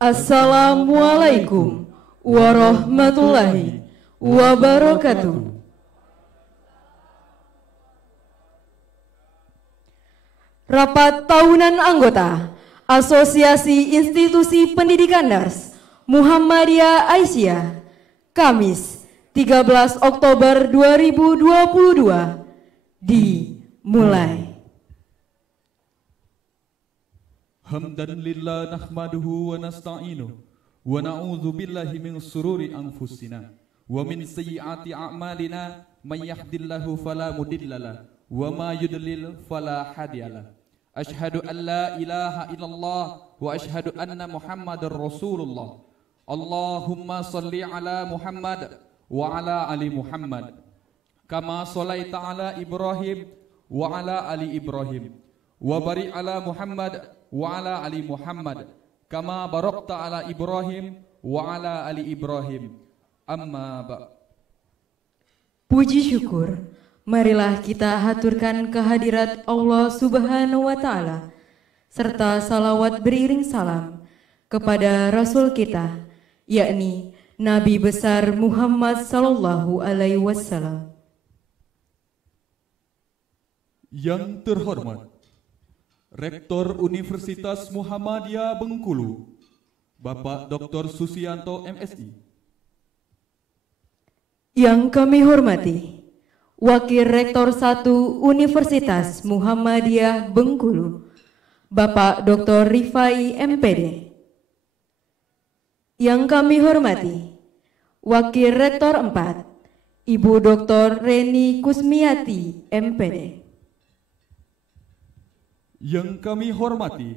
Assalamualaikum warahmatullahi wabarakatuh. Rapat tahunan anggota Asosiasi Institusi Pendidikan Nurs Muhammadiyah Aisyah, Kamis 13 Oktober 2022 dimulai. Hamdan lillah nahmaduhu wa nasta'inuh wa na'udzu billahi min sururi anfusina wa min sayyiati a'malina may yahdihillahu fala mudhillalah wa ma yudlil fala hadiyalah. Ashhadu an la ilaha illallah wa ashhadu anna Muhammadar Rasulullah. Allahumma salli ala Muhammad wa ala ali Muhammad kama shallaita ala Ibrahim wa ala ali Ibrahim wa barik ala Muhammad wa ala ali Muhammad kama barakta ala Ibrahim wa ala ali Ibrahim. Amma ba'. Puji syukur marilah kita haturkan kehadirat Allah Subhanahu wa Ta'ala, serta salawat beriring salam kepada Rasul kita, yakni Nabi besar Muhammad sallallahu alaihi wasallam. Yang terhormat Rektor Universitas Muhammadiyah Bengkulu, Bapak Dr. Susianto MSI. Yang kami hormati Wakil Rektor 1 Universitas Muhammadiyah Bengkulu, Bapak Dr. Rifai MPD. Yang kami hormati Wakil Rektor 4 Ibu Dr. Reni Kusmiati MPD. Yang kami hormati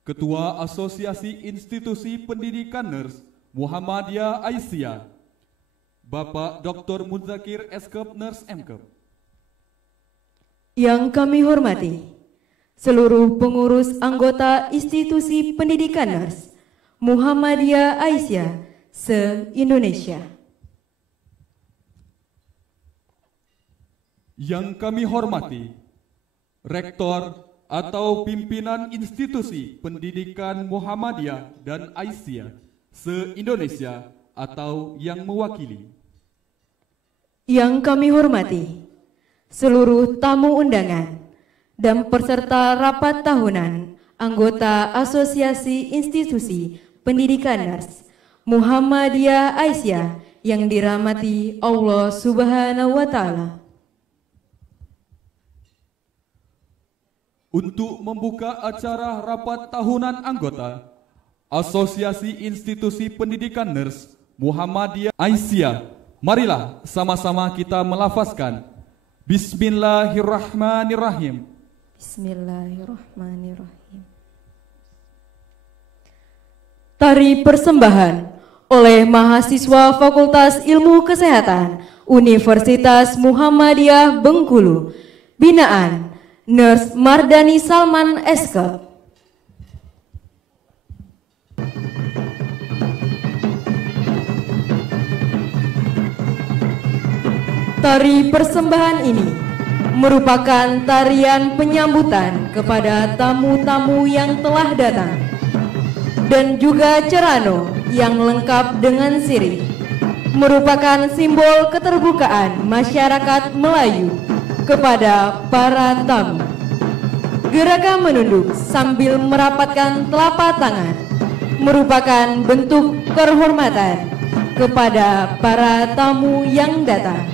Ketua Asosiasi Institusi Pendidikan Nurs Muhammadiyah Aisyah, Bapak Dr. Muzakir Eskep Nurs Mkep. Yang kami hormati seluruh pengurus anggota Institusi Pendidikan Nurs Muhammadiyah Aisyah se-Indonesia. Yang kami hormati Rektor atau pimpinan institusi pendidikan Muhammadiyah dan Aisyah se-Indonesia atau yang mewakili. Yang kami hormati seluruh tamu undangan dan peserta rapat tahunan anggota Asosiasi Institusi Pendidikan Nurs Muhammadiyah Aisyah yang dirahmati Allah Subhanahu wa Ta'ala. Untuk membuka acara rapat tahunan anggota Asosiasi Institusi Pendidikan Nurs Muhammadiyah Aisyah, marilah sama-sama kita melafazkan Bismillahirrahmanirrahim. Bismillahirrahmanirrahim. Tari persembahan oleh mahasiswa Fakultas Ilmu Kesehatan Universitas Muhammadiyah Bengkulu, binaan Nurs Mardani Salman Eskep. Tari persembahan ini merupakan tarian penyambutan kepada tamu-tamu yang telah datang dan juga cerano yang lengkap dengan sirih, merupakan simbol keterbukaan masyarakat Melayu kepada para tamu. Gerakan menunduk sambil merapatkan telapak tangan merupakan bentuk kehormatan kepada para tamu yang datang.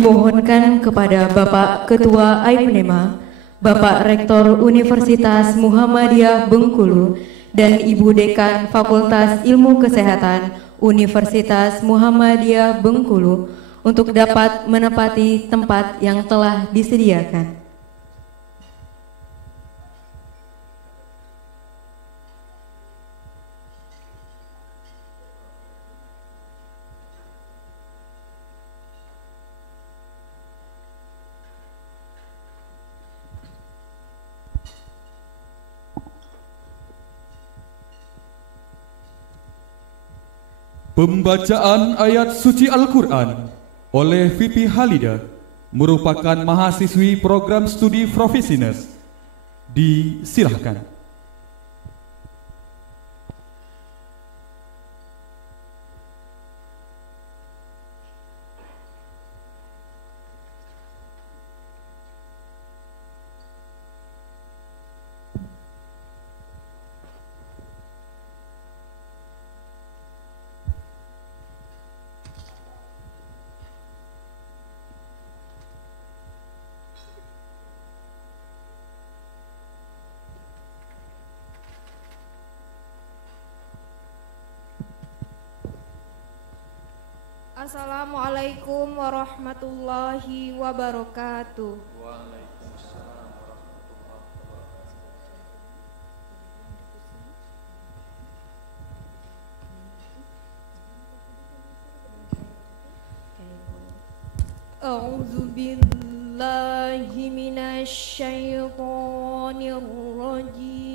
dimohonkan kepada Bapak Ketua AIPNEMA, Bapak Rektor Universitas Muhammadiyah Bengkulu, dan Ibu Dekan Fakultas Ilmu Kesehatan Universitas Muhammadiyah Bengkulu untuk dapat menempati tempat yang telah disediakan. Pembacaan ayat suci Al-Quran oleh Vivi Halida merupakan mahasiswi program studi Profesines. Disilahkan. Assalamualaikum warahmatullahi wabarakatuh. A'udzu billahi minasy syaithanir rajim.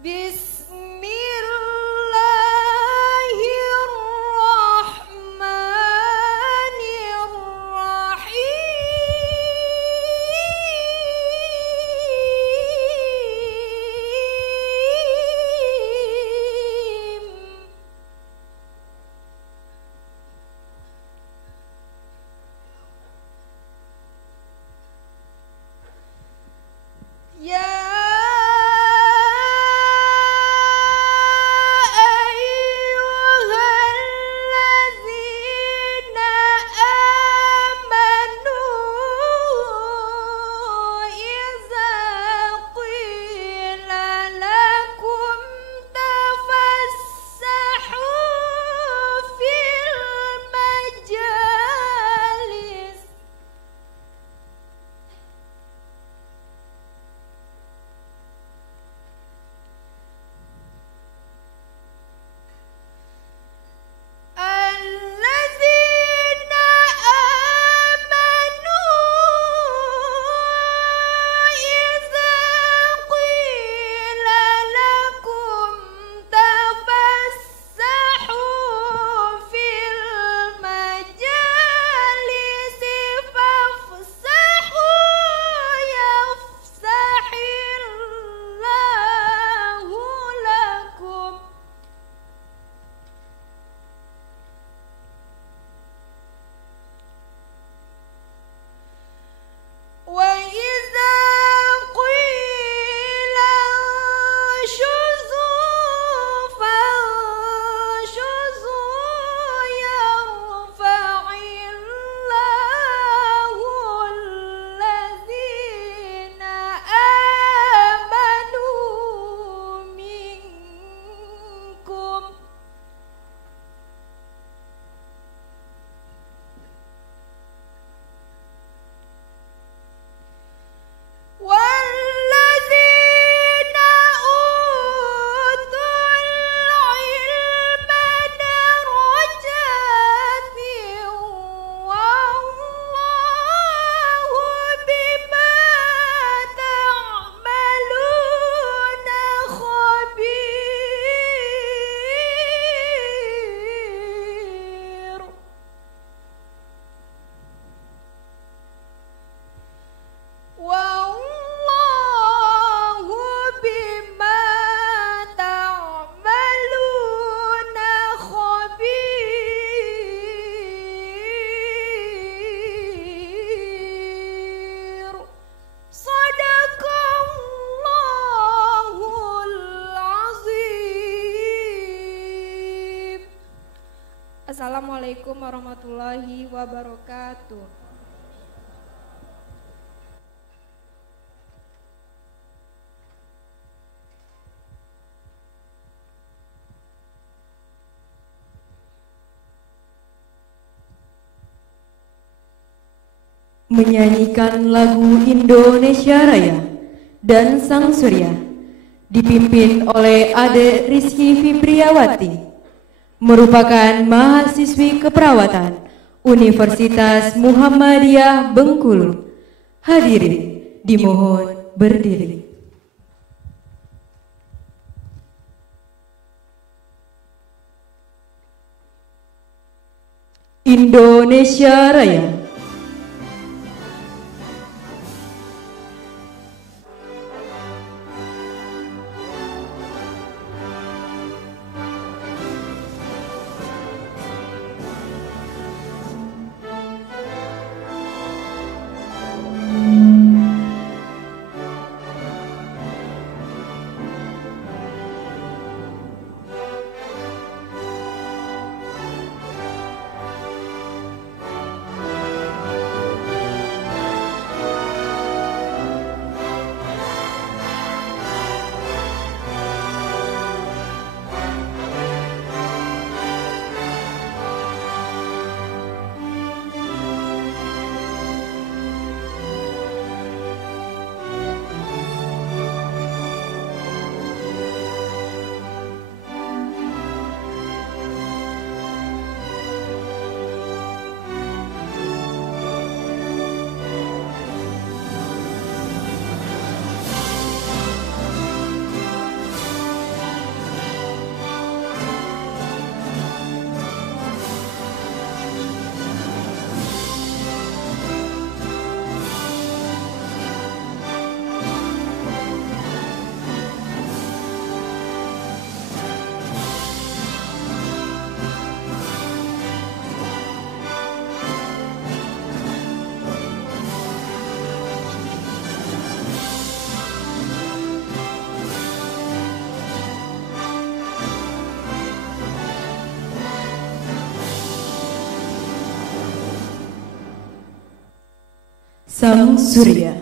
Bismillahirrahmanirrahim. Assalamualaikum warahmatullahi wabarakatuh. Menyanyikan lagu Indonesia Raya dan Sang Surya dipimpin oleh Ade Rizky Fibriawati, merupakan mahasiswi keperawatan Universitas Muhammadiyah Bengkulu. Hadirin dimohon berdiri. Indonesia Raya. Sang Surya.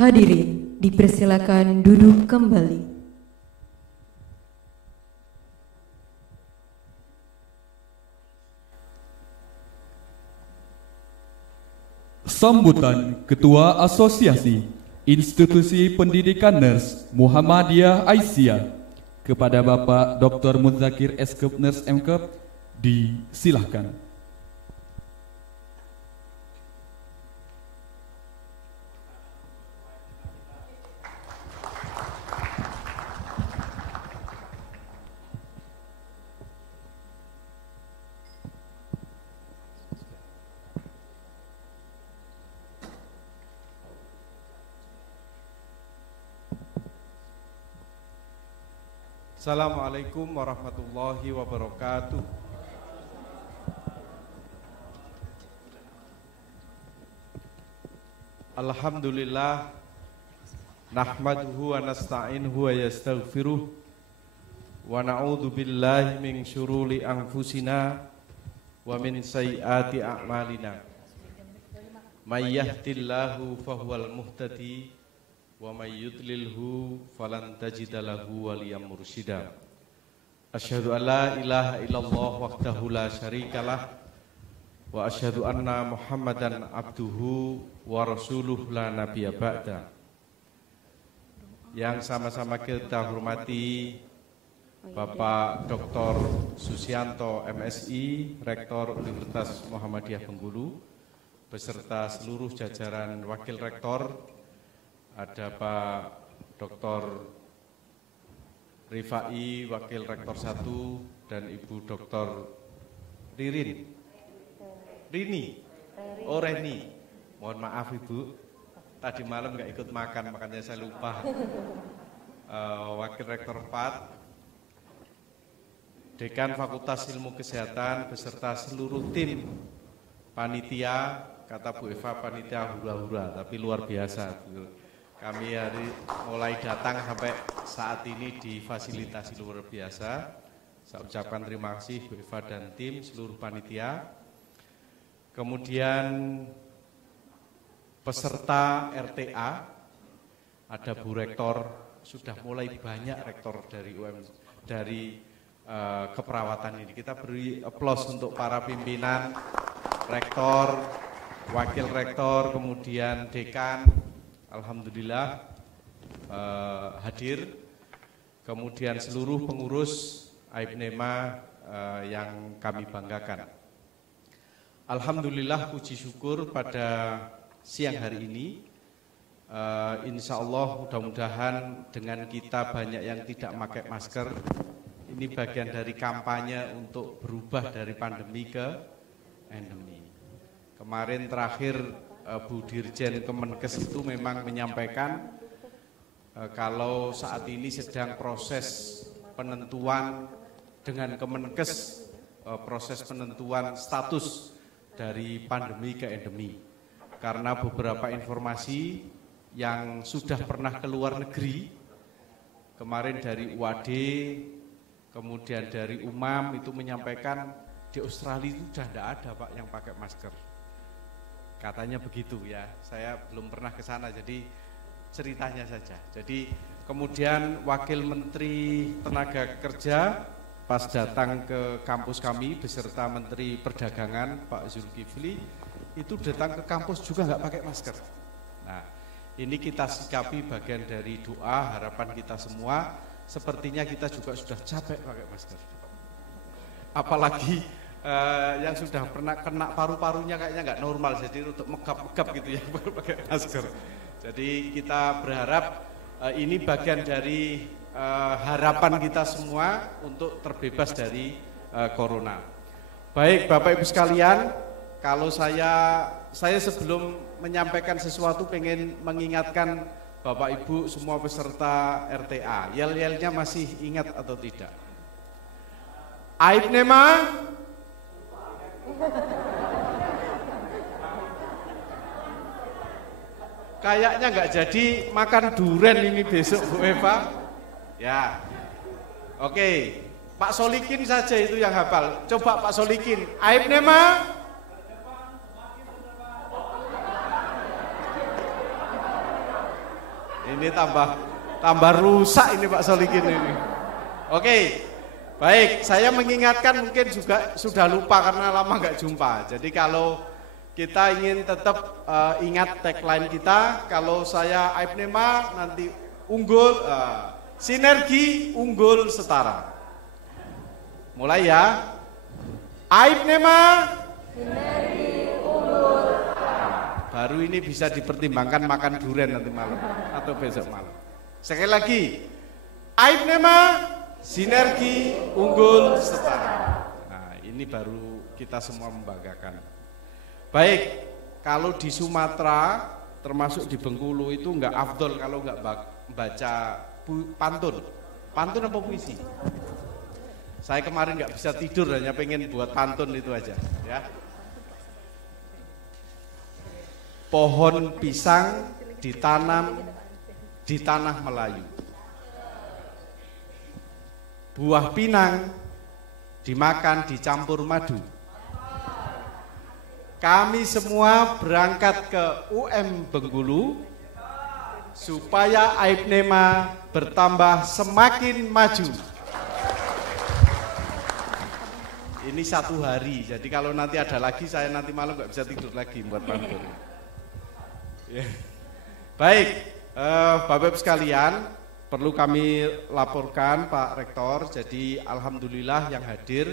Hadirin, dipersilakan duduk kembali. Sambutan Ketua Asosiasi Institusi Pendidikan Nurse Muhammadiyah Aisyah kepada Bapak Dr. Muzakir Eskep Nurse Mkep disilahkan. Assalamualaikum warahmatullahi wabarakatuh. Alhamdulillah, nahmaduhu wa nasta'inuhu wa yastaghfiruh wa na'udzu billahi min syururi anfusina wa min sayyiati a'malina. May yahdihillahu fahuwal muhtadi wa may yudlilhu falan tajida lahu waliyyan mursyida. Asyhadu an la ilaha illallah wahdahu la syarikalah wa asyhadu anna Muhammadan abduhu wa rasuluh la nabiyya ba'da. Yang sama-sama kita hormati Bapak Dr. Susianto MSI, Rektor Universitas Muhammadiyah Bengkulu, beserta seluruh jajaran Wakil Rektor. Ada Pak Dr. Rifai, Wakil Rektor 1, dan Ibu Dr. Rini. Oh, Reni. Mohon maaf Ibu, tadi malam nggak ikut makan, makanya saya lupa. Wakil Rektor 4, Dekan Fakultas Ilmu Kesehatan beserta seluruh tim panitia, kata Bu Eva panitia hura-hura, tapi luar biasa. Kami hari mulai datang sampai saat ini difasilitasi luar biasa. Saya ucapkan terima kasih Bu Eva dan tim seluruh panitia. Kemudian peserta RTA, ada Bu Rektor, sudah mulai banyak rektor dari keperawatan ini. Kita beri aplaus untuk para pimpinan, rektor, wakil rektor, kemudian dekan. Alhamdulillah hadir, kemudian seluruh pengurus AIPNEMA yang kami banggakan. Alhamdulillah puji syukur pada siang hari ini, insya Allah mudah-mudahan dengan kita banyak yang tidak pakai masker, ini bagian dari kampanye untuk berubah dari pandemi ke endemi. Kemarin terakhir Bu Dirjen Kemenkes itu memang menyampaikan kalau saat ini sedang proses penentuan dengan Kemenkes, proses penentuan status dari pandemi ke endemi. Karena beberapa informasi yang sudah pernah ke luar negeri, kemarin dari UAD, kemudian dari UMAM itu menyampaikan di Australia itu sudah tidak ada Pak yang pakai masker. Katanya begitu ya, saya belum pernah ke sana, jadi ceritanya saja. Jadi kemudian Wakil Menteri Tenaga Kerja pas datang ke kampus kami beserta Menteri Perdagangan Pak Zulkifli, itu datang ke kampus juga nggak pakai masker. Nah, ini kita sikapi bagian dari doa, harapan kita semua, sepertinya kita juga sudah capek pakai masker. Apalagi yang sudah pernah kena paru-parunya kayaknya nggak normal, jadi untuk megap-megap gitu ya pakai masker. Jadi kita berharap ini bagian dari harapan kita semua untuk terbebas dari corona. Baik Bapak Ibu sekalian, kalau saya sebelum menyampaikan sesuatu pengen mengingatkan Bapak Ibu semua peserta RTA, yel-yelnya masih ingat atau tidak? AIPNEMA kayaknya nggak jadi makan duren ini besok Bu Eva. Ya, oke. Pak Solikin saja itu yang hafal. Coba Pak Solikin. AIPNEMA. ini tambah rusak ini Pak Solikin ini. Oke, baik, saya mengingatkan mungkin juga sudah lupa karena lama nggak jumpa. Jadi kalau kita ingin tetap ingat tagline kita, kalau saya Aibnema nanti unggul, sinergi unggul setara. Mulai ya, Aibnema sinergi unggul setara. Baru ini bisa dipertimbangkan makan durian nanti malam atau besok malam. Sekali lagi, Aibnema sinergi unggul setara. Nah, ini baru kita semua membanggakan. Baik, kalau di Sumatera, termasuk di Bengkulu itu enggak afdol kalau enggak baca pantun. Pantun apa puisi? Saya kemarin enggak bisa tidur, hanya pengen buat pantun itu aja. Ya. Pohon pisang ditanam di tanah Melayu. Buah pinang dimakan dicampur madu. Kami semua berangkat ke UM Bengkulu supaya Aibnema bertambah semakin maju. Ini satu hari, jadi kalau nanti ada lagi saya nanti malam nggak bisa tidur lagi buat pantun. Ya. Baik, Bapak-Ibu sekalian, perlu kami laporkan Pak Rektor, jadi alhamdulillah yang hadir,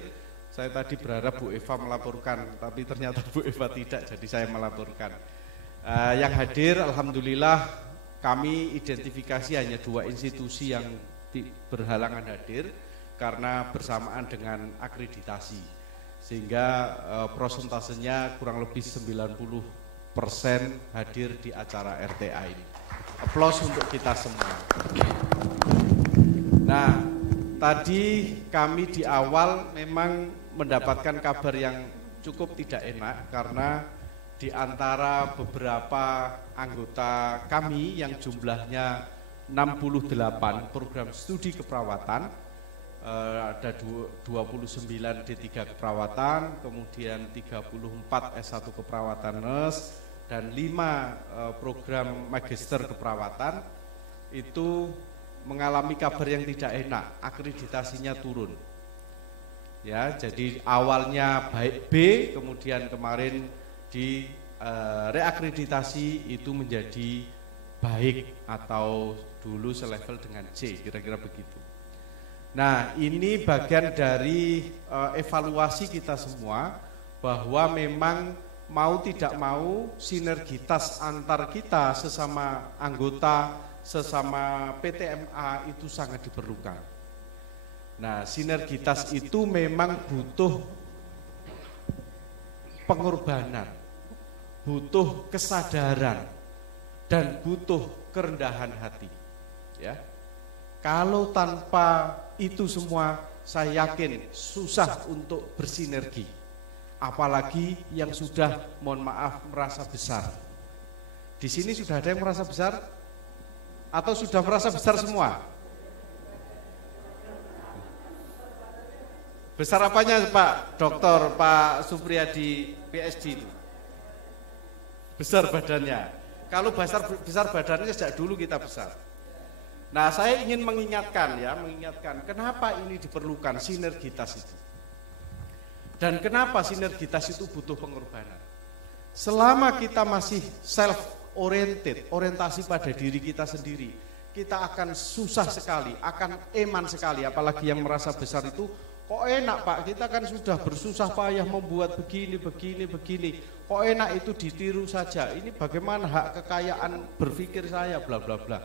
saya tadi berharap Bu Eva melaporkan, tapi ternyata Bu Eva tidak, jadi saya melaporkan. Yang hadir alhamdulillah kami identifikasi hanya 2 institusi yang berhalangan hadir karena bersamaan dengan akreditasi, sehingga prosentasenya kurang lebih 90% hadir di acara RTA ini. Aplaus untuk kita semua. Nah, tadi kami di awal memang mendapatkan kabar yang cukup tidak enak karena di antara beberapa anggota kami yang jumlahnya 68 program studi keperawatan, ada 29 D3 keperawatan, kemudian 34 S1 keperawatan nurse, dan 5 program magister keperawatan itu mengalami kabar yang tidak enak, akreditasinya turun. Ya, jadi awalnya baik B, kemudian kemarin di reakreditasi itu menjadi baik atau dulu selevel dengan C, kira-kira begitu. Nah, ini bagian dari evaluasi kita semua bahwa memang mau tidak mau sinergitas antar kita sesama anggota, sesama PTMA itu sangat diperlukan. Nah, sinergitas itu memang butuh pengorbanan, butuh kesadaran, dan butuh kerendahan hati. Ya, kalau tanpa itu semua, saya yakin susah untuk bersinergi. Apalagi yang sudah, mohon maaf, merasa besar. Di sini sudah ada yang merasa besar? Atau sudah merasa besar semua? Besar apanya Pak Dokter, Pak Supriyadi, PSD itu? Besar badannya. Kalau besar badannya sejak dulu kita besar. Nah, saya ingin mengingatkan kenapa ini diperlukan sinergitas itu. Dan kenapa sinergitas itu butuh pengorbanan. Selama kita masih self-oriented, orientasi pada diri kita sendiri, kita akan susah sekali, akan eman sekali, apalagi yang merasa besar itu, kok enak Pak, kita kan sudah bersusah payah membuat begini, kok enak itu ditiru saja, ini bagaimana hak kekayaan berpikir saya, bla bla bla.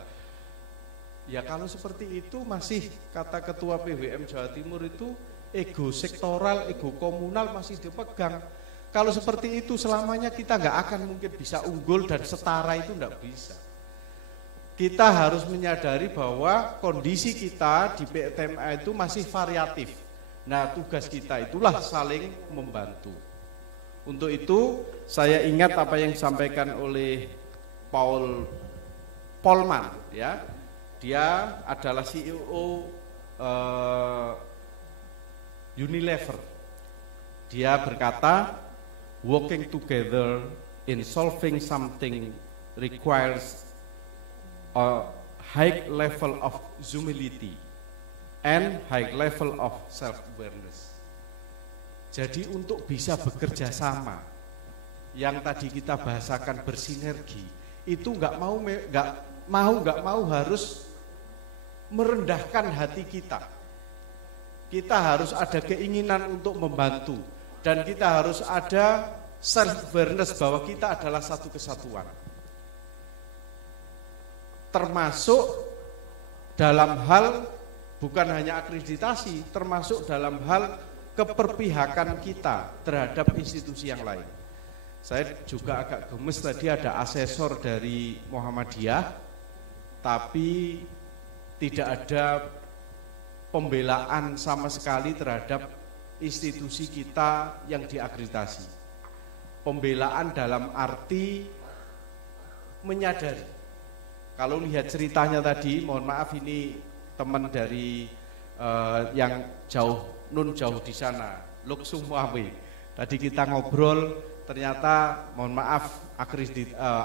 Ya kalau seperti itu masih, kata Ketua PWM Jawa Timur itu, ego sektoral, ego komunal masih dipegang. Kalau seperti itu selamanya kita nggak akan mungkin bisa unggul dan setara, itu nggak bisa. Kita harus menyadari bahwa kondisi kita di PTMA itu masih variatif. Nah, tugas kita itulah saling membantu. Untuk itu saya ingat apa yang disampaikan oleh Paul Polman, ya. Dia adalah CEO Unilever. Dia berkata, working together in solving something requires high level of humility and high level of self-awareness. Jadi untuk bisa bekerja sama, yang tadi kita bahasakan bersinergi, itu nggak mau harus merendahkan hati kita. Kita harus ada keinginan untuk membantu, dan kita harus ada self-awareness bahwa kita adalah satu kesatuan. Termasuk dalam hal bukan hanya akreditasi, termasuk dalam hal keperpihakan kita terhadap institusi yang lain. Saya juga agak gemes tadi ada asesor dari Muhammadiyah, tapi tidak ada pembelaan sama sekali terhadap institusi kita yang diakreditasi. Pembelaan dalam arti menyadari. Kalau lihat ceritanya tadi, mohon maaf ini teman dari yang jauh di sana, Luksum Wawe. Tadi kita ngobrol, ternyata mohon maaf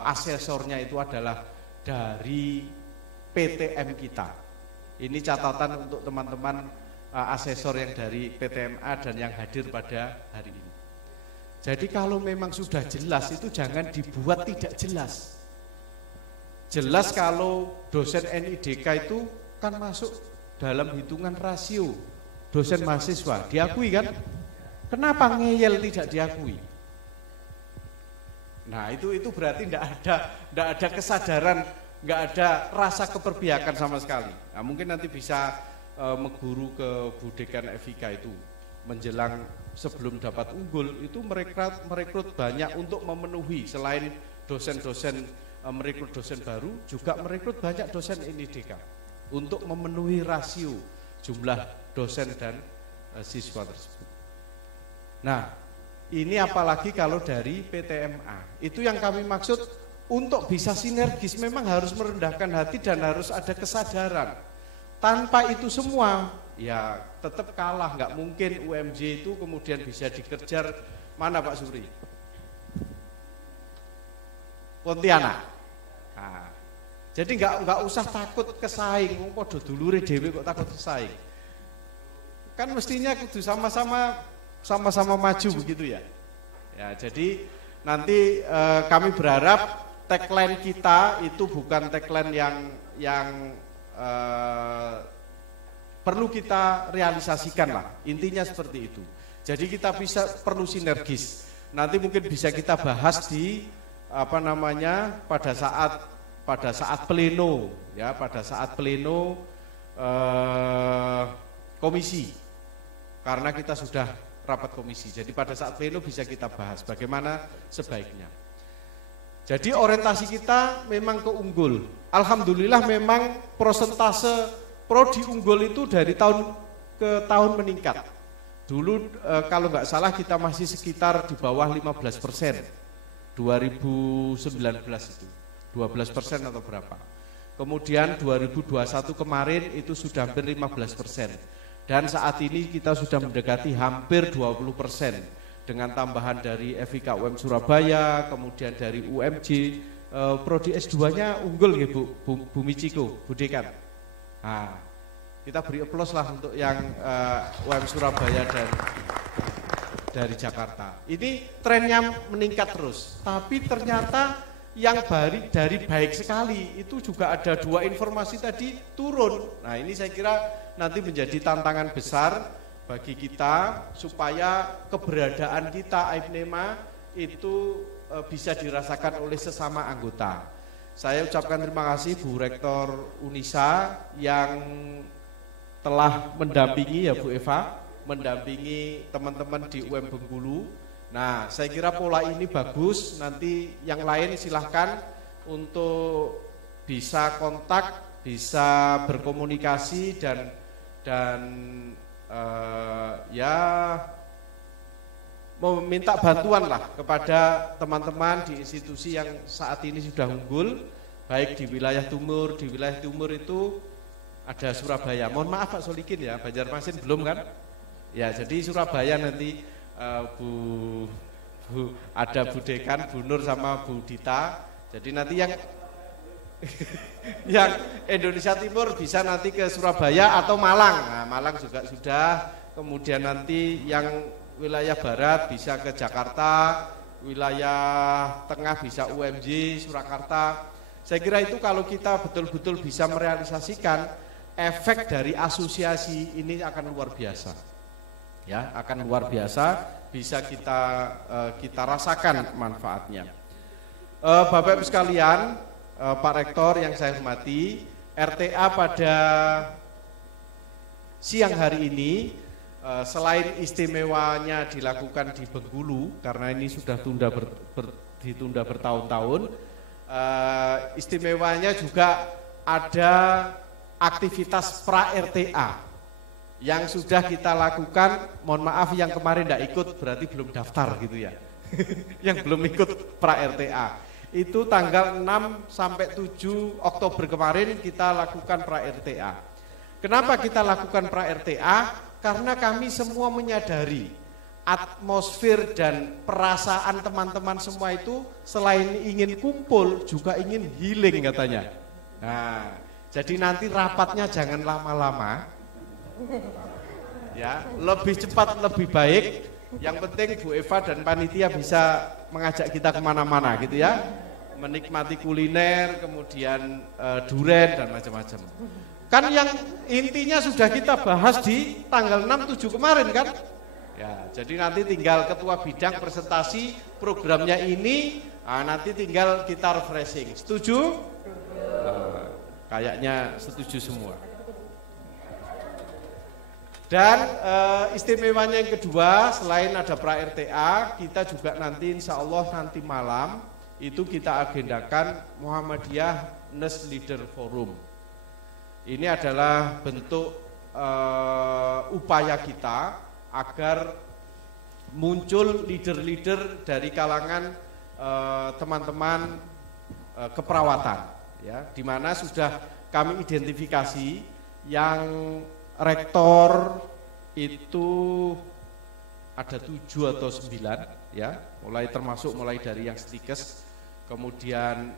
asesornya itu adalah dari PTM kita. Ini catatan untuk teman-teman asesor yang dari PTMA dan yang hadir pada hari ini. Jadi kalau memang sudah jelas itu jangan dibuat tidak jelas. Jelas kalau dosen NIDK itu kan masuk dalam hitungan rasio dosen mahasiswa, diakui kan? Kenapa ngeyel tidak diakui? Nah itu berarti tidak ada kesadaran, nggak ada rasa keperpihakan sama sekali. Nah mungkin nanti bisa mengguru ke Bu Dekan Evika itu menjelang sebelum dapat unggul itu merekrut banyak untuk memenuhi, selain dosen-dosen merekrut dosen baru, juga merekrut banyak dosen NIDK untuk memenuhi rasio jumlah dosen dan siswa tersebut. Nah, ini apalagi kalau dari PTMA. Itu yang kami maksud, untuk bisa sinergis memang harus merendahkan hati dan harus ada kesadaran. Tanpa itu semua, ya tetap kalah, nggak mungkin UMJ itu kemudian bisa dikejar. Mana Pak Suri? Pontianak. Nah, jadi nggak usah takut kesaing, podo dulure dhewe kok takut kesaing. Kan mestinya kudu sama-sama maju begitu ya. Ya, jadi nanti kami berharap tagline kita itu bukan tagline yang perlu kita realisasikan lah. Intinya seperti itu. Jadi kita perlu sinergis. Nanti mungkin bisa kita bahas di pada saat pleno ya, pada saat pleno komisi, karena kita sudah rapat komisi. Jadi pada saat pleno bisa kita bahas bagaimana sebaiknya. Jadi orientasi kita memang ke unggul. Alhamdulillah memang prosentase prodi unggul itu dari tahun ke tahun meningkat. Dulu kalau nggak salah kita masih sekitar di bawah 15%. 2019 itu 12% atau berapa. Kemudian 2021 kemarin itu sudah hampir 15%. Dan saat ini kita sudah mendekati hampir 20% dengan tambahan dari FIK UM Surabaya, kemudian dari UMJ, prodi S2-nya unggul ya Bu Michiko, Bu Dekan. Nah, kita beri aplaus lah untuk yang UM Surabaya dan dari Jakarta. Ini trennya meningkat terus, tapi ternyata yang dari baik sekali itu juga ada 2 informasi tadi turun. Nah ini saya kira nanti menjadi tantangan besar bagi kita supaya keberadaan kita AIPNEMA itu bisa dirasakan oleh sesama anggota. Saya ucapkan terima kasih Bu Rektor Unisa yang telah mendampingi ya Bu Eva, mendampingi teman-teman di UM Bengkulu. Nah, saya kira pola ini bagus. Nanti yang lain silahkan untuk bisa kontak, bisa berkomunikasi dan ya meminta bantuan lah kepada teman-teman di institusi yang saat ini sudah unggul, baik di wilayah timur. Di wilayah timur itu ada Surabaya. Mohon maaf Pak Solikin ya, Banjarmasin belum kan? Ya, jadi Surabaya nanti ada Bu Dekan, Bu Nur sama Bu Dita. Jadi nanti yang Yang Indonesia Timur bisa nanti ke Surabaya atau Malang. Nah, Malang juga sudah. Kemudian nanti yang wilayah barat bisa ke Jakarta, wilayah tengah bisa UMJ, Surakarta. Saya kira itu kalau kita betul-betul bisa merealisasikan, efek dari asosiasi ini akan luar biasa. Ya, akan luar biasa, bisa kita rasakan manfaatnya. Bapak Ibu sekalian, Pak Rektor yang saya hormati, RTA pada siang hari ini selain istimewanya dilakukan di Bengkulu karena ini sudah ditunda bertahun-tahun, istimewanya juga ada aktivitas pra-RTA yang sudah kita lakukan. Mohon maaf yang kemarin tidak ikut berarti belum daftar gitu ya. Yang belum ikut pra-RTA. Itu tanggal 6 sampai 7 Oktober kemarin kita lakukan pra-RTA. Kenapa kita lakukan pra-RTA? Karena kami semua menyadari atmosfer dan perasaan teman-teman semua itu selain ingin kumpul juga ingin healing katanya. Nah, jadi nanti rapatnya jangan lama-lama. Ya, lebih cepat lebih baik. Yang penting Bu Eva dan panitia bisa mengajak kita kemana-mana gitu ya, menikmati kuliner, kemudian duren dan macam-macam. Kan yang intinya sudah kita bahas di tanggal 6-7 kemarin kan? Ya, jadi nanti tinggal ketua bidang presentasi programnya ini, nanti tinggal kita refreshing. Setuju? Kayaknya setuju semua. Dan istimewanya yang kedua, selain ada pra-RTA, kita juga nanti insya Allah nanti malam itu kita agendakan Muhammadiyah Nurse Leader Forum. Ini adalah bentuk upaya kita agar muncul leader-leader dari kalangan teman-teman keperawatan, ya, di mana sudah kami identifikasi yang rektor itu ada 7 atau 9 ya, mulai dari yang stikes, kemudian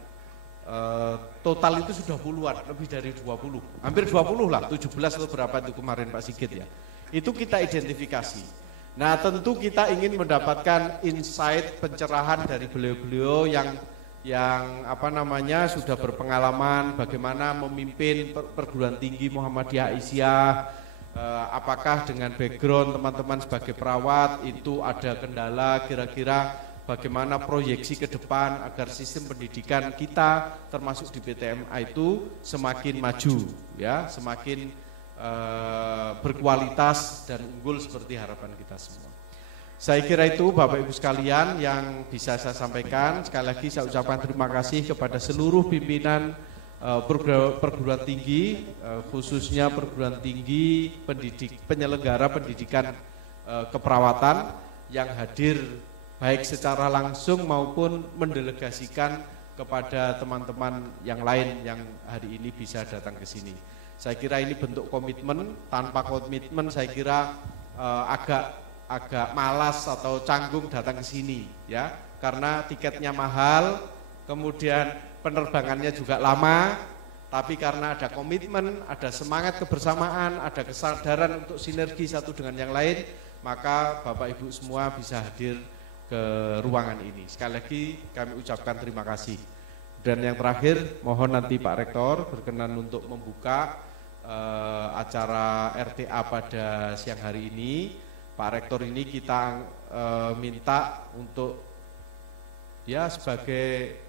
total itu sudah puluhan, lebih dari 20, hampir 20 lah, 17 atau berapa itu kemarin Pak Sigit ya. Itu kita identifikasi. Nah, tentu kita ingin mendapatkan insight, pencerahan dari beliau-beliau yang sudah berpengalaman bagaimana memimpin perguruan tinggi Muhammadiyah Aisyah, apakah dengan background teman-teman sebagai perawat itu ada kendala, kira-kira bagaimana proyeksi ke depan agar sistem pendidikan kita termasuk di PTMA itu semakin maju ya, semakin berkualitas dan unggul seperti harapan kita semua. Saya kira itu Bapak Ibu sekalian yang bisa saya sampaikan. Sekali lagi saya ucapkan terima kasih kepada seluruh pimpinan perguruan tinggi, khususnya perguruan tinggi penyelenggara pendidikan keperawatan yang hadir baik secara langsung maupun mendelegasikan kepada teman-teman yang lain yang hari ini bisa datang ke sini. Saya kira ini bentuk komitmen. Tanpa komitmen saya kira agak malas atau canggung datang ke sini ya, karena tiketnya mahal, kemudian penerbangannya juga lama, tapi karena ada komitmen, ada semangat kebersamaan, ada kesadaran untuk sinergi satu dengan yang lain, maka Bapak Ibu semua bisa hadir ke ruangan ini. Sekali lagi kami ucapkan terima kasih. Dan yang terakhir, mohon nanti Pak Rektor berkenan untuk membuka acara RTA pada siang hari ini. Pak Rektor ini kita minta untuk ya sebagai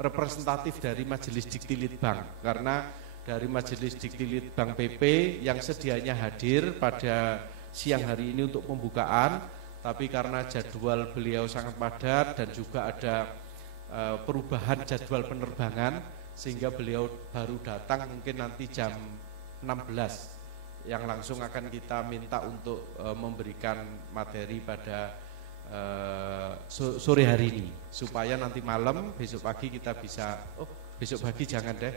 representatif dari Majelis Diktilitbang, karena dari Majelis Diktilitbang PP yang sedianya hadir pada siang hari ini untuk pembukaan, tapi karena jadwal beliau sangat padat dan juga ada perubahan jadwal penerbangan sehingga beliau baru datang mungkin nanti jam 16 yang langsung akan kita minta untuk memberikan materi pada sore hari ini, supaya nanti malam, besok pagi kita bisa, besok pagi jangan deh,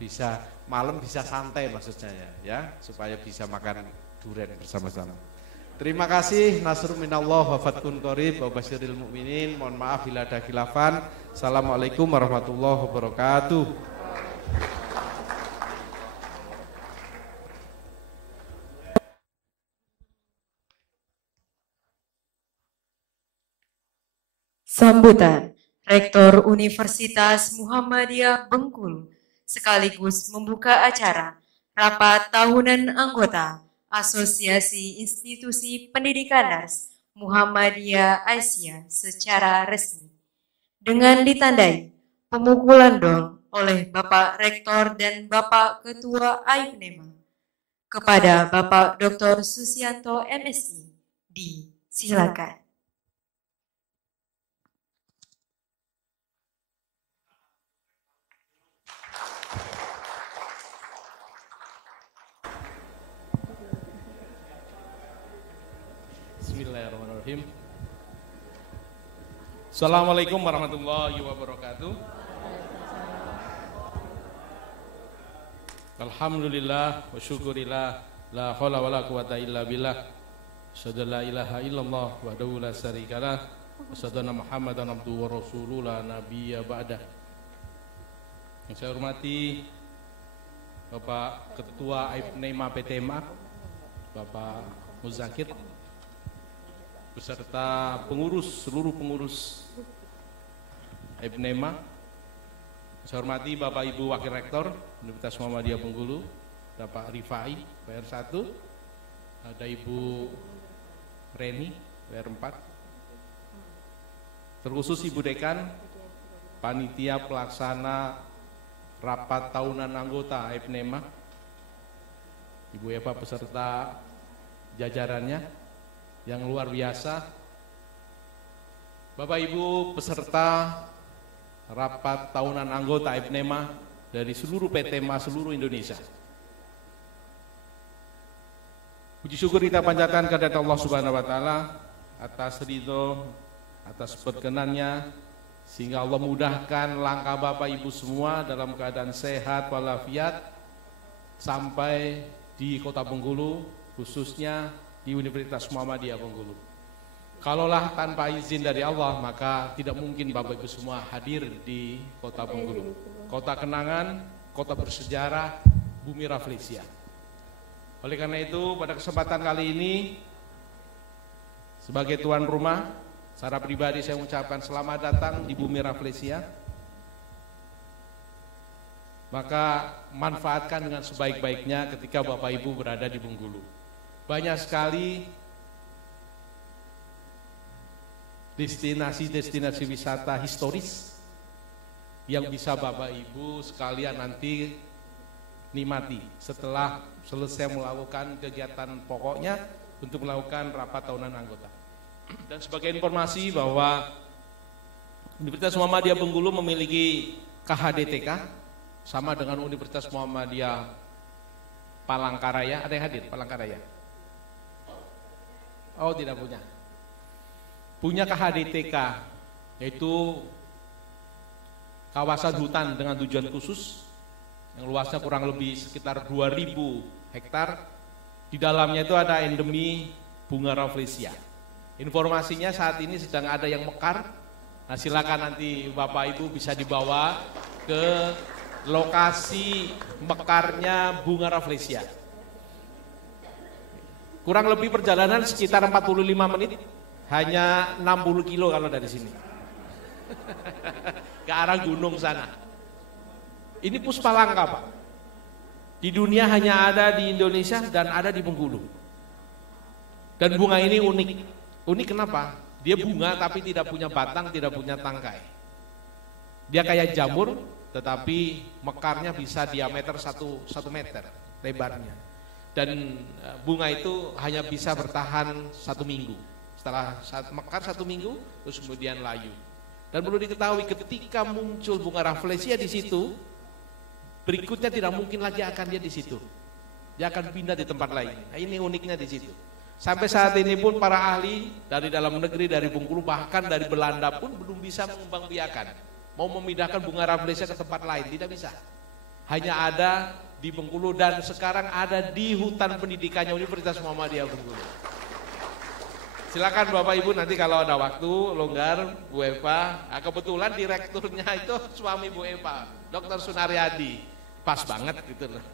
bisa malam bisa santai maksudnya ya, supaya bisa makan durian bersama-sama. Terima kasih. Nasrun minallah wa fathun qarib wa basyiril mu'minin. Mohon maaf bila ada khilafan. Assalamualaikum warahmatullahi wabarakatuh. Sambutan Rektor Universitas Muhammadiyah Bengkulu sekaligus membuka acara Rapat Tahunan Anggota Asosiasi Institusi Pendidikan Nars Muhammadiyah Asia secara resmi dengan ditandai pemukulan dol oleh Bapak Rektor dan Bapak Ketua AIPNEMA kepada Bapak Dr. Susianto MSI. Disilakan. Bismillahirrahmanirrahim. Assalamualaikum warahmatullahi wabarakatuh. Alhamdulillah wa syukurillah la haula wala quwata illa billah. Asyhadu la ilaha illallah wahdahu la syarikalah wa asyhadu anna Muhammadan abduhu wa rasuluhu la nabiyya ba'dah. Yang saya hormati Bapak Ketua AIPNEMA PTMA, Bapak Muzakir, beserta seluruh pengurus AIPNEMA. Saya hormati Bapak Ibu Wakil Rektor Universitas Muhammadiyah Bengkulu, Bapak Rifai, PR1, ada Ibu Reni, PR4, terkhusus Ibu Dekan, Panitia Pelaksana Rapat Tahunan Anggota AIPNEMA, Ibu Eva beserta jajarannya yang luar biasa, Bapak Ibu peserta Rapat Tahunan Anggota AIPNEMA dari seluruh PTMA seluruh Indonesia. Puji syukur kita panjatkan kehadirat Allah Subhanahu wa taala atas ridho, atas perkenannya, sehingga Allah mudahkan langkah Bapak Ibu semua dalam keadaan sehat walafiat sampai di Kota Bengkulu, khususnya di Universitas Muhammadiyah Bengkulu. Kalaulah tanpa izin dari Allah, maka tidak mungkin Bapak Ibu semua hadir di Kota Bengkulu. Kota kenangan, kota bersejarah, bumi Rafflesia. Oleh karena itu, pada kesempatan kali ini, sebagai tuan rumah, secara pribadi saya mengucapkan selamat datang di bumi Rafflesia. Maka manfaatkan dengan sebaik-baiknya ketika Bapak Ibu berada di Bengkulu. Banyak sekali destinasi-destinasi wisata historis yang bisa Bapak Ibu sekalian nanti nikmati setelah selesai melakukan kegiatan pokoknya untuk melakukan rapat tahunan anggota. Dan sebagai informasi bahwa Universitas Muhammadiyah Bengkulu memiliki KHDTK sama dengan Universitas Muhammadiyah Palangkaraya. Ada yang hadir Palangkaraya? Oh, tidak punya. Punya KHDTK, yaitu kawasan hutan dengan tujuan khusus yang luasnya kurang lebih sekitar 2.000 hektar. Di dalamnya itu ada endemi bunga Rafflesia. Informasinya saat ini sedang ada yang mekar. Nah, silakan nanti Bapak Ibu bisa dibawa ke lokasi mekarnya bunga Rafflesia. Kurang lebih perjalanan sekitar 45 menit, hanya 60 kilo kalau dari sini. Ke arah gunung sana. Ini puspalangka, Pak. Di dunia hanya ada di Indonesia dan ada di Bengkulu. Dan bunga ini unik. Unik kenapa? Dia bunga tapi tidak punya batang, tidak punya tangkai. Dia kayak jamur, tetapi mekarnya bisa diameter 1 meter lebarnya. Dan bunga itu hanya bisa bertahan 1 minggu. Setelah mekar 1 minggu, terus kemudian layu. Dan perlu diketahui ketika muncul bunga Rafflesia di situ, berikutnya tidak mungkin lagi akan dia di situ. Dia akan pindah di tempat lain. Nah, ini uniknya di situ. Sampai saat ini pun para ahli dari dalam negeri, dari Bengkulu, bahkan dari Belanda pun belum bisa mengembangbiakan. Mau memindahkan bunga Rafflesia ke tempat lain, tidak bisa. Hanya ada di Bengkulu dan sekarang ada di hutan pendidikannya Universitas Muhammadiyah Bengkulu. Silakan Bapak Ibu nanti kalau ada waktu longgar, Bu Eva. Nah, kebetulan direkturnya itu suami Bu Eva, Dr. Sunaryadi. Pas banget gitu loh.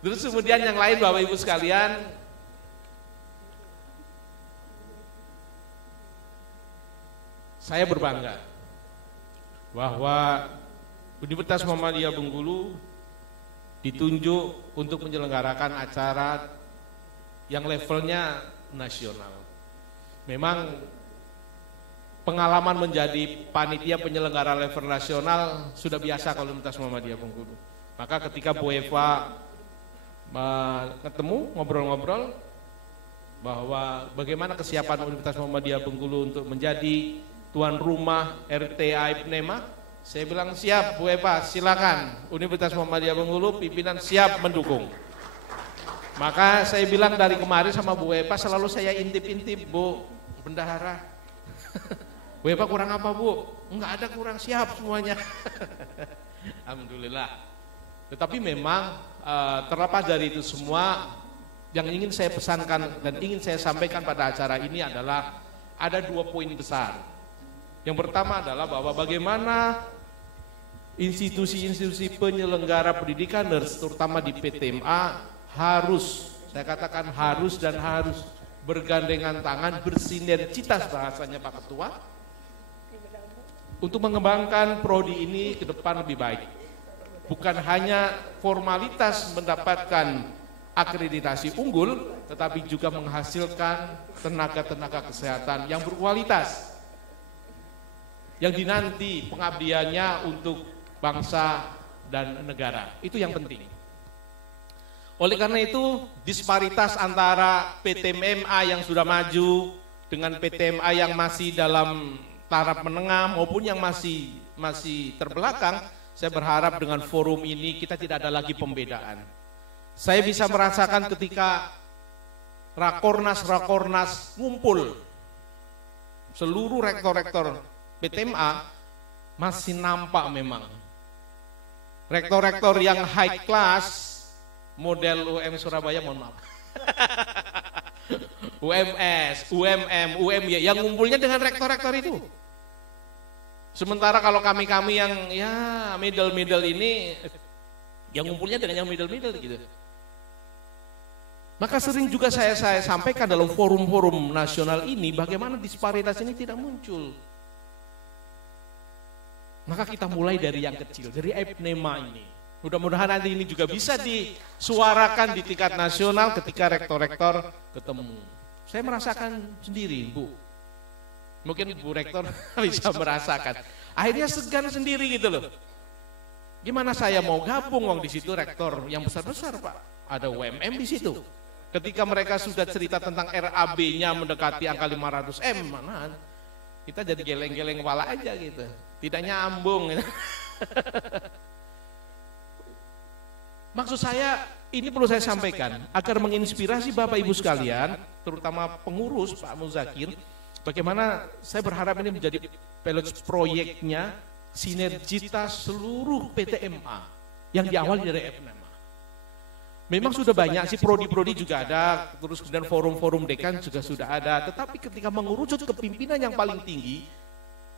Terus kemudian yang lain Bapak Ibu sekalian, saya berbangga bahwa Universitas Muhammadiyah Bengkulu ditunjuk untuk menyelenggarakan acara yang levelnya nasional. Memang pengalaman menjadi panitia penyelenggara level nasional sudah biasa kalau Universitas Muhammadiyah Bengkulu. Maka ketika Bu Eva ketemu ngobrol-ngobrol bahwa bagaimana kesiapan Universitas Muhammadiyah Bengkulu untuk menjadi tuan rumah RTA IPNEMA, saya bilang siap Bu Eva, silakan. Universitas Muhammadiyah Bengkulu pimpinan siap mendukung. Maka saya bilang dari kemarin sama Bu Eva selalu saya intip-intip, Bu Bendahara. Bu Eva kurang apa Bu? Enggak ada kurang, siap semuanya. Alhamdulillah. Tetapi memang terlepas dari itu semua, yang ingin saya pesankan dan ingin saya sampaikan pada acara ini adalah ada 2 poin besar. Yang pertama adalah bahwa bagaimana institusi-institusi penyelenggara pendidikan terutama di PTMA harus, saya katakan harus dan harus bergandengan tangan, bersinergitas bahasanya Pak Ketua, untuk mengembangkan prodi ini ke depan lebih baik. Bukan hanya formalitas mendapatkan akreditasi unggul, tetapi juga menghasilkan tenaga-tenaga kesehatan yang berkualitas, yang dinanti pengabdiannya untuk bangsa dan negara. Itu yang penting. Oleh karena itu, disparitas antara PTMA yang sudah maju dengan PTMA yang masih dalam taraf menengah maupun yang masih terbelakang, saya berharap dengan forum ini kita tidak ada lagi pembedaan. Saya bisa merasakan ketika rakornas ngumpul, seluruh rektor-rektor PTMA masih nampak memang. Rektor-rektor yang high class, model UM Surabaya, mohon maaf. UMS, UMM, UMY, yang ngumpulnya dengan rektor-rektor itu. Sementara kalau kami-kami yang ya middle-middle ini, yang ngumpulnya dengan yang middle-middle gitu. Maka sering juga saya sampaikan dalam forum-forum nasional ini, bagaimana disparitas ini tidak muncul. Maka kita mulai dari yang kecil, dari IPNEMA ini. Mudah-mudahan nanti ini juga bisa disuarakan di tingkat nasional ketika rektor-rektor ketemu. Saya merasakan sendiri, Bu. Mungkin Bu Rektor bisa merasakan. Akhirnya segan sendiri gitu loh. Gimana saya mau gabung di situ rektor yang besar-besar, Pak. Ada UMM di situ. Ketika mereka sudah cerita tentang RAB-nya mendekati angka 500 M, mana kita jadi geleng-geleng kepala aja gitu. Tidak nyambung. Gitu. Maksud saya, ini perlu saya sampaikan, agar menginspirasi Bapak Ibu sekalian, terutama pengurus Pak Muzakir, bagaimana saya berharap ini menjadi pilot proyeknya, sinergitas seluruh PTMA, yang diawali dari FNMA. Memang sudah banyak sih, prodi-prodi juga ada, terus kemudian forum-forum dekan juga sudah ada, tetapi ketika mengerucut ke pimpinan yang paling tinggi,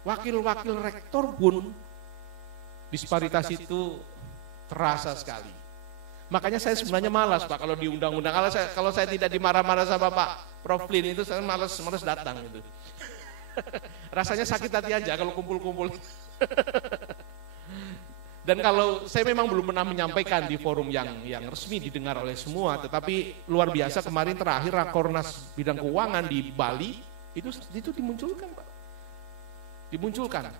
wakil-wakil rektor pun, disparitas itu terasa sekali. Makanya saya sebenarnya malas Pak kalau diundang-undang. Kalau saya tidak dimarah-marah sama Pak Prof Lin itu saya malas datang gitu. Rasanya sakit hati aja kalau kumpul-kumpul. Dan kalau saya memang belum pernah menyampaikan di forum yang resmi didengar oleh semua, tetapi luar biasa kemarin terakhir Rakornas bidang keuangan di Bali itu dimunculkan Pak. Dimunculkan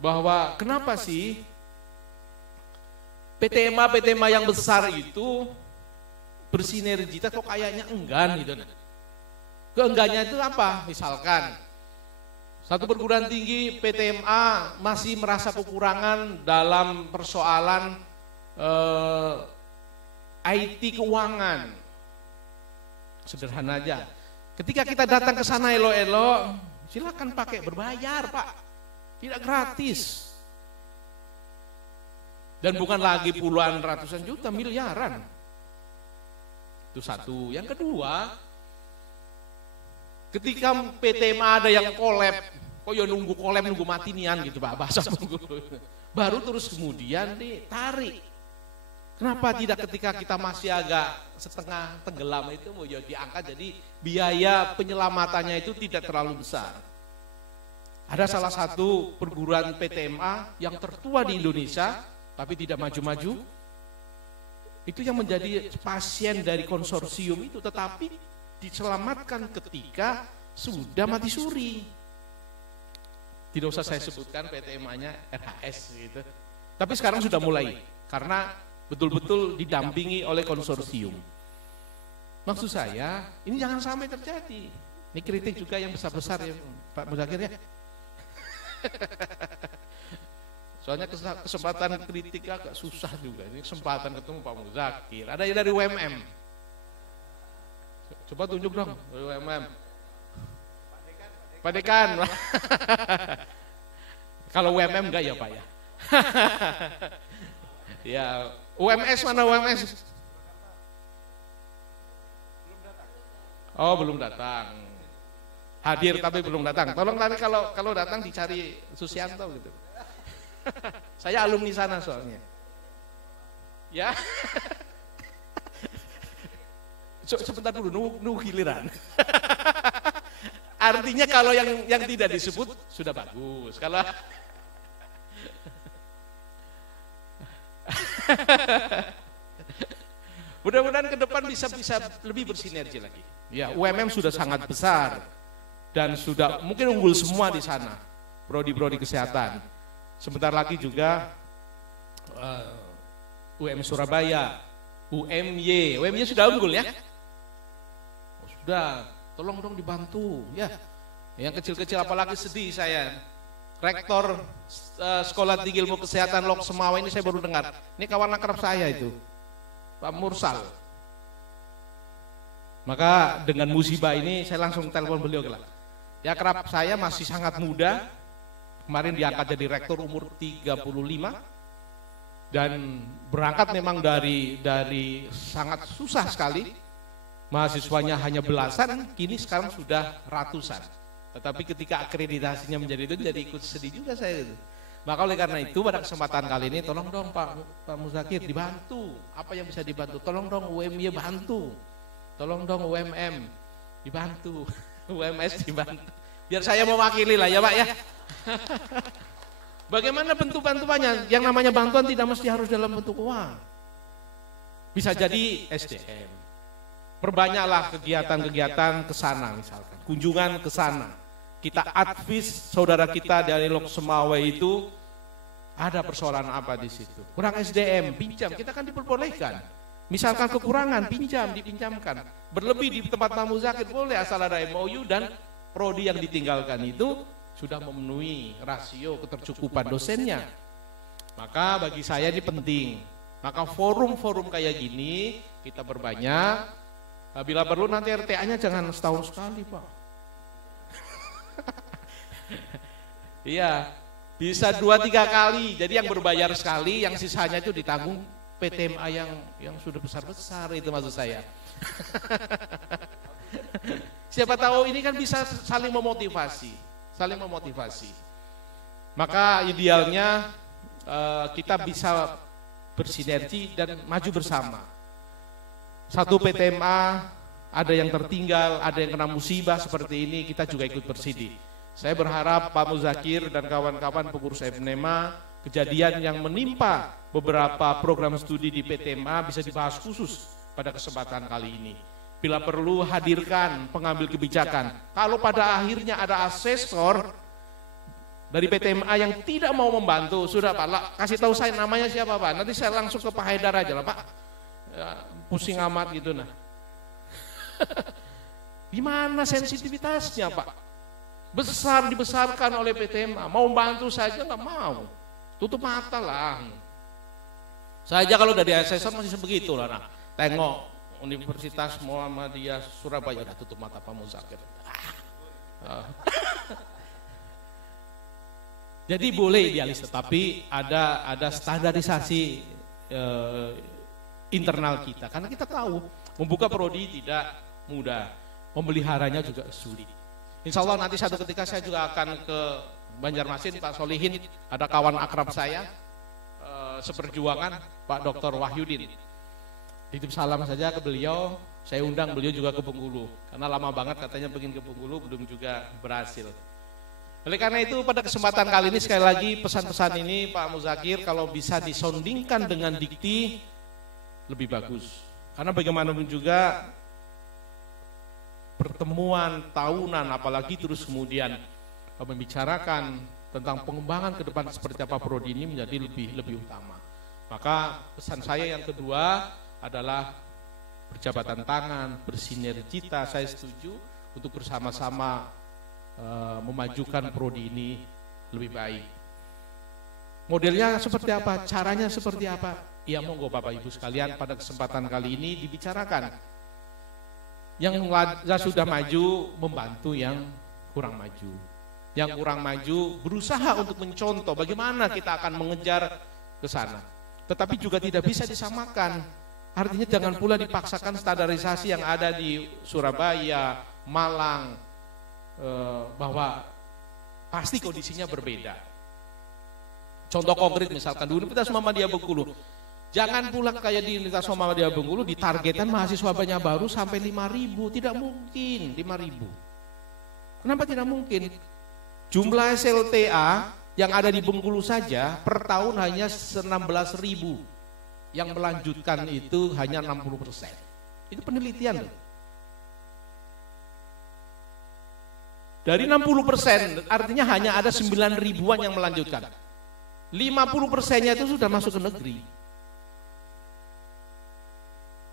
bahwa kenapa sih PTMA yang besar itu bersinergitas kok kayaknya enggan gitu. Keenggannya itu apa? Misalkan satu perguruan tinggi PTMA masih merasa kekurangan dalam persoalan IT keuangan. Sederhana aja. Ketika kita datang ke sana elo-elo, silakan pakai, berbayar Pak. Tidak gratis. Dan bukan lagi puluhan ratusan juta, miliaran. Itu satu. Yang kedua, ketika PTMA ada yang collab, kok ya nunggu collab, nunggu mati nian gitu Pak, bahasa baru terus kemudian ditarik. Kenapa tidak ketika kita masih agak setengah tenggelam itu ya diangkat, jadi biaya penyelamatannya itu tidak terlalu besar. Ada salah satu perguruan PTMA yang tertua di Indonesia, tapi tidak maju-maju. Itu yang menjadi pasien dari konsorsium itu, tetapi diselamatkan ketika sudah mati suri. Tidak usah saya sebutkan PTMA-nya RHS gitu. Tapi sekarang sudah mulai, karena betul-betul didampingi oleh konsorsium. Maksud saya, ini jangan sampai terjadi. Ini kritik juga yang besar-besar ya Pak Muzakir ya. Soalnya kesempatan kritik agak susah juga. Ini kesempatan ketemu Pak Muzakir. Ada yang dari UMM. Coba tunjuk dong dari UMM. Pak Dekan. Kalau UMM enggak ya Pak ya. Ya, UMS mana UMS? Oh belum datang. Hadir tapi belum datang. Tolong nanti kalau datang dicari Susianto gitu. Saya alumni sana soalnya. Ya. Sebentar dulu, nunggu giliran. Artinya kalau yang tidak disebut sudah bagus. Kalau mudah-mudahan ke depan bisa lebih bersinergi lagi. Ya, UMM sudah sangat besar dan sudah mungkin unggul semua di sana. Prodi-prodi kesehatan. Sebentar lagi juga UM Surabaya, UMY sudah unggul ya? Oh, sudah, tolong dong dibantu ya. Yang kecil-kecil apalagi sedih saya. Rektor Sekolah Tinggi Ilmu Kesehatan Lok Semawe ini saya baru dengar. Ini kawan akrab saya itu, Pak Mursal. Maka dengan musibah ini saya langsung telepon beliau ke lah. Ya akrab saya masih sangat muda. Kemarin diangkat jadi rektor umur 35 dan berangkat memang dari sangat susah sekali. Mahasiswanya hanya belasan, kini sekarang sudah ratusan. Tetapi ketika akreditasinya menjadi itu jadi ikut sedih juga saya. Maka oleh karena itu pada kesempatan kali ini tolong dong Pak Muzakir dibantu. Apa yang bisa dibantu? Tolong dong UMY bantu. Tolong dong UMM dibantu. UMS dibantu. Biar saya mewakili lah ya Pak ya. Bagaimana bentuk bantuannya? Yang namanya bantuan tidak mesti harus dalam bentuk uang. Bisa jadi SDM. Perbanyaklah kegiatan-kegiatan ke sana misalkan. Kunjungan ke sana. Kita advis saudara kita dari Lok Semawe itu ada persoalan apa di situ. Kurang SDM, pinjam. Kita kan diperbolehkan. Misalkan kekurangan, dipinjamkan. Berlebih di tempat Pak Muzakir boleh asal ada MOU dan prodi yang ditinggalkan itu sudah memenuhi rasio ketercukupan dosennya. Maka bagi saya ini penting. Maka forum-forum kayak gini kita berbanyak. Bila perlu nanti RTA-nya jangan setahun sekali Pak. Iya, bisa 2-3 kali. Jadi yang berbayar sekali, yang sisanya itu ditanggung PTMA yang sudah besar-besar itu maksud saya. Siapa tahu ini kan bisa saling memotivasi. Maka idealnya kita bisa bersinergi dan maju bersama. Satu PTMA ada yang tertinggal, ada yang kena musibah seperti ini, kita juga ikut bersedih. Saya berharap Pak Muzakir dan kawan-kawan pengurus FNEMA, kejadian yang menimpa beberapa program studi di PTMA bisa dibahas khusus pada kesempatan kali ini. Bila perlu hadirkan pengambil kebijakan. Kalau pada akhirnya ada asesor dari PTMA yang tidak mau membantu, sudah Pak, kasih tahu saya namanya siapa Pak. Nanti saya langsung ke Pak Haidar aja lah Pak. Ya, pusing amat gitu nah. Gimana sensitivitasnya Pak? Dibesarkan oleh PTMA, mau bantu saja nggak mau. Tutup mata lah. Saya aja kalau dari asesor masih sebegitu lah. Nah, tengok Universitas Muhammadiyah Surabaya udah tutup mata Pak Muzakir. Jadi boleh idealis, tetapi ada standarisasi internal kita. Karena kita tahu membuka prodi tidak mudah, memeliharanya juga sulit. Insya Allah nanti satu ketika saya juga akan ke Banjarmasin, Pak Solihin, ada kawan akrab saya seperjuangan, Pak Dr. Wahyudin. Titip salam saja ke beliau, saya undang beliau juga ke Bengkulu, karena lama banget katanya pengen ke Bengkulu, belum juga berhasil. Oleh karena itu pada kesempatan kali ini sekali lagi pesan-pesan ini Pak Muzakir kalau bisa disondingkan dengan dikti lebih bagus. Karena bagaimanapun juga pertemuan tahunan apalagi terus kemudian membicarakan tentang pengembangan ke depan seperti apa prodi ini menjadi lebih utama. Maka pesan saya yang kedua adalah berjabatan tangan, bersinergitas, saya setuju untuk bersama-sama memajukan prodi ini lebih baik. Modelnya seperti apa, caranya seperti apa? Ya monggo Bapak Ibu sekalian pada kesempatan kali ini dibicarakan. Yang sudah maju membantu yang kurang maju. Yang kurang maju berusaha untuk mencontoh bagaimana kita akan mengejar ke sana. Tetapi juga tidak bisa disamakan. Artinya jangan pula dipaksakan standarisasi yang ada di Surabaya, Malang, bahwa pasti kondisinya berbeda. Contoh konkret misalkan di Universitas Muhammadiyah Bengkulu, jangan pula kayak di Universitas Muhammadiyah Bengkulu ditargetkan mahasiswa banyak baru sampai 5.000, tidak mungkin 5.000. Kenapa tidak mungkin? Jumlah SLTA yang ada di Bengkulu saja per tahun hanya 16.000, yang melanjutkan itu hanya 60%. Itu penelitian loh. Dari 60% artinya hanya ada 9.000-an yang melanjutkan. 50%-nya itu sudah masuk ke negeri.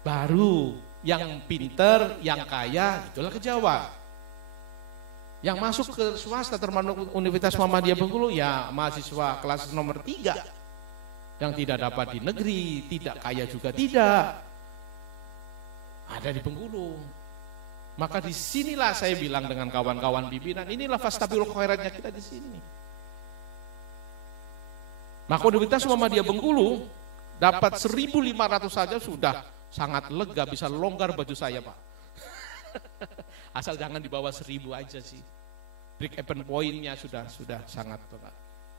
Baru yang pinter, yang kaya, itulah ke Jawa. Yang masuk ke swasta termasuk Universitas Muhammadiyah Bengkulu ya mahasiswa kelas nomor 3 yang tidak dapat di negeri, tidak kaya juga tidak. Ada di Bengkulu. Maka disinilah saya bilang dengan kawan-kawan pimpinan, inilah fastabiqul khairatnya kita di sini. Maka Universitas Muhammadiyah Bengkulu dapat 1.500 saja sudah sangat lega, bisa longgar baju saya Pak. Asal jangan di bawah 1.000 aja sih. Break even point-nya sudah sangat tepat.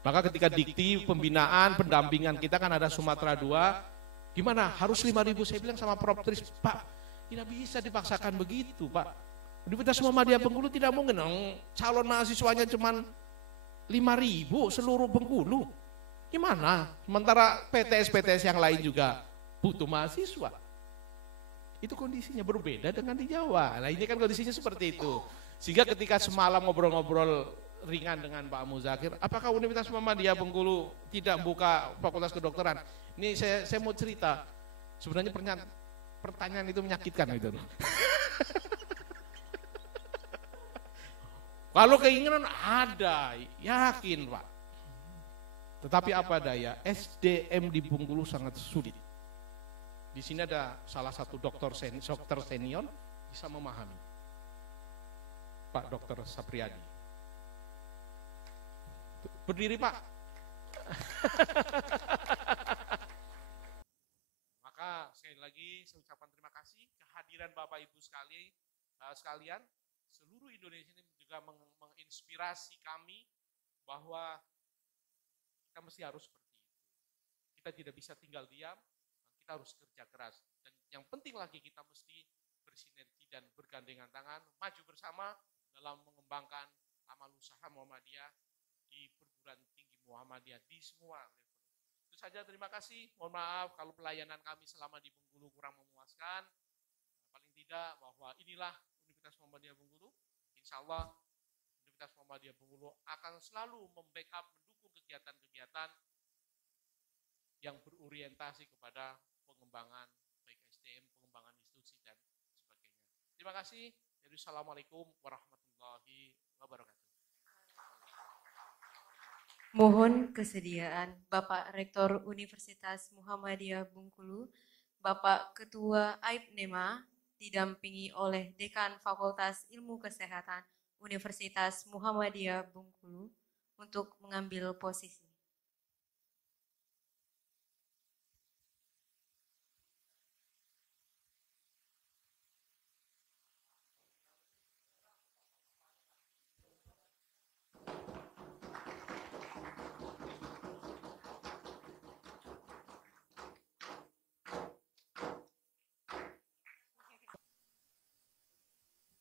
Maka ketika dikti pembinaan, pendampingan kita kan ada Sumatera 2, gimana? Harus 5.000, saya bilang sama Prof. Tris, Pak, tidak bisa dipaksakan begitu Pak. Universitas Muhammadiyah Bengkulu tidak mungkin, calon mahasiswanya cuma 5.000 seluruh Bengkulu. Gimana? Sementara PTS-PTS yang lain juga butuh mahasiswa. Itu kondisinya berbeda dengan di Jawa. Nah ini kan kondisinya seperti itu. Sehingga ketika semalam ngobrol-ngobrol ringan dengan Pak Muzakir, apakah Universitas Muhammadiyah Bengkulu tidak buka fakultas kedokteran? Ini saya mau cerita, sebenarnya pertanyaan itu menyakitkan gitu. Kalau keinginan ada, yakin Pak. Tetapi apa daya, SDM di Bengkulu sangat sulit. Di sini ada salah satu dokter senior bisa memahami, Pak Dr. Sapriadi. Berdiri Pak. Maka sekali lagi saya ucapkan terima kasih kehadiran Bapak Ibu sekalian. Seluruh Indonesia ini juga menginspirasi kami bahwa kita mesti harus seperti itu. Kita tidak bisa tinggal diam. Kita harus kerja keras, dan yang penting lagi kita mesti bersinergi dan bergandengan tangan, maju bersama dalam mengembangkan amal usaha Muhammadiyah di perguruan tinggi Muhammadiyah di semua level. Itu saja, terima kasih. Mohon maaf kalau pelayanan kami selama di Bengkulu kurang memuaskan. Paling tidak bahwa inilah Universitas Muhammadiyah Bengkulu. Insya Allah Universitas Muhammadiyah Bengkulu akan selalu membackup, mendukung kegiatan-kegiatan yang berorientasi kepada pengembangan baik SDM, pengembangan institusi dan sebagainya. Terima kasih. Jadi assalamualaikum warahmatullahi wabarakatuh. Mohon kesediaan Bapak Rektor Universitas Muhammadiyah Bengkulu, Bapak Ketua AIPNEMA, didampingi oleh Dekan Fakultas Ilmu Kesehatan Universitas Muhammadiyah Bengkulu untuk mengambil posisi.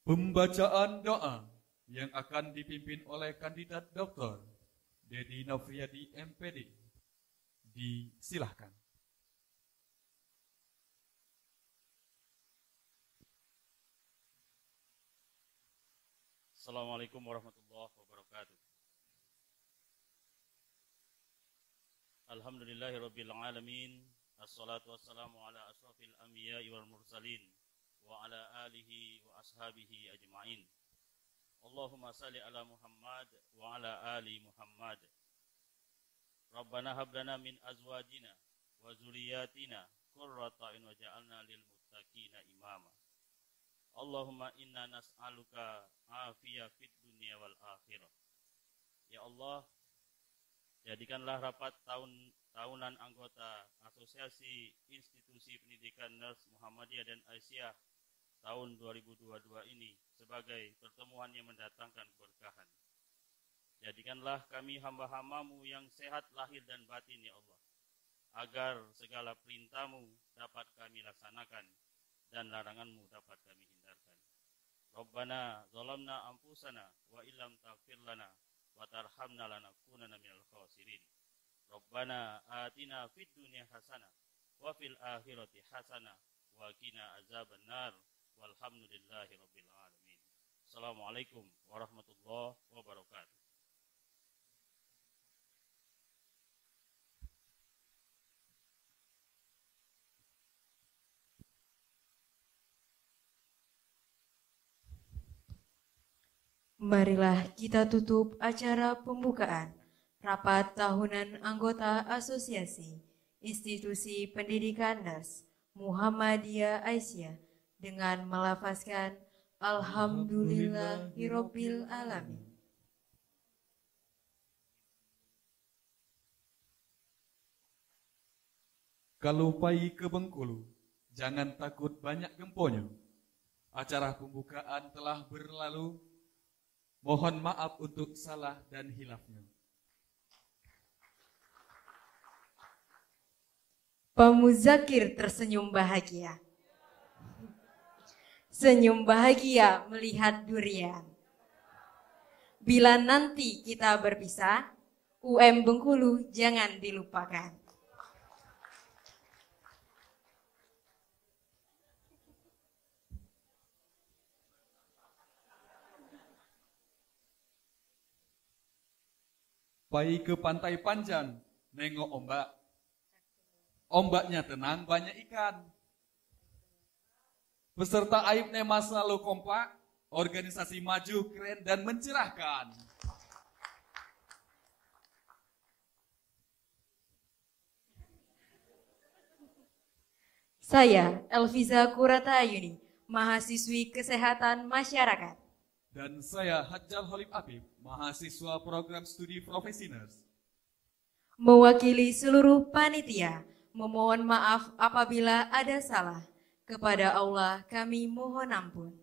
Pembacaan doa yang akan dipimpin oleh kandidat Dr. Dedi Nofriyadi MPD. Disilahkan. Assalamualaikum warahmatullahi wabarakatuh. Alhamdulillahirabbil alamin. Assalatu wassalamu ala asrafil anbiya'i wal mursalin wa ala alihi wa ashabihi ajma'in. Allahumma salli ala Muhammad wa ala ali Muhammad. Rabbana hab lana min azwajina wa dzurriyyatina qurrata a'yun waj'alna lil muttaqina imama. Allahumma inna nas'aluka afiyah fid dunya wal akhirah. Ya Allah, jadikanlah rapat tahunan anggota Asosiasi Institusi Pendidikan Nurse Muhammadiyah dan Aisyah tahun 2022 ini sebagai pertemuan yang mendatangkan keberkahan. Jadikanlah kami hamba-hambamu yang sehat lahir dan batin, ya Allah, agar segala perintah-Mu dapat kami laksanakan dan larangan-Mu dapat kami hindarkan. Rabbana zalamna anfusana wa illam taghfir lana wa tarhamna lanakunanna minal khasirin. Rabbana atina fid dunya hasanah wa fil akhirati hasanah wa qina azabannar. Walhamdulillahi rabbil alamin. Assalamualaikum warahmatullahi wabarakatuh. Marilah kita tutup acara pembukaan rapat tahunan anggota Asosiasi Institusi Pendidikan Nurse Muhammadiyah Aisyah dengan melafazkan Alhamdulillahirabbil alamin. Kalau pai ke Bengkulu, jangan takut banyak gemponyo. Acara pembukaan telah berlalu. Mohon maaf untuk salah dan hilafnya. Pemuzakir tersenyum bahagia. Senyum bahagia melihat durian. Bila nanti kita berpisah, UM Bengkulu jangan dilupakan. Pai ke pantai Panjang, nengok ombak. Ombaknya tenang, banyak ikan. Peserta Aib Nema selalu kompak, organisasi maju, keren, dan mencerahkan. Saya, Elviza Kuratayuni, mahasiswi Kesehatan Masyarakat. Dan saya, Hajjal Holib Apib, mahasiswa program studi profesi nurse. Mewakili seluruh panitia, memohon maaf apabila ada salah. Kepada Allah kami mohon ampun.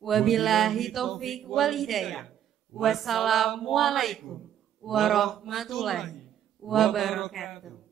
Wabillahi taufik wal hidayah. Wassalamualaikum warahmatullahi wabarakatuh.